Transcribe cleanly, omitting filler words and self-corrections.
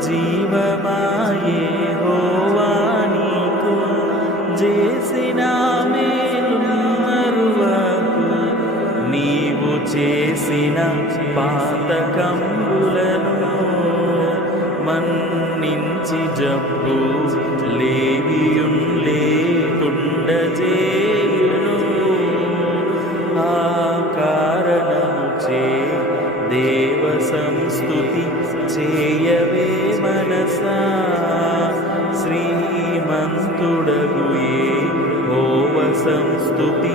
జీవమాయే హోవా నీకు చేసిన మేలును మరువకు. నీవు చేసిన పాతకంబులను మన్నించి జబ్బు లేవియున్ లేకుండజేయును. ఆ కారణముచే దేవ సంస్తుతి చేయవే మనసా. శ్రీమంతుడగు యెహోవా సంస్తుతి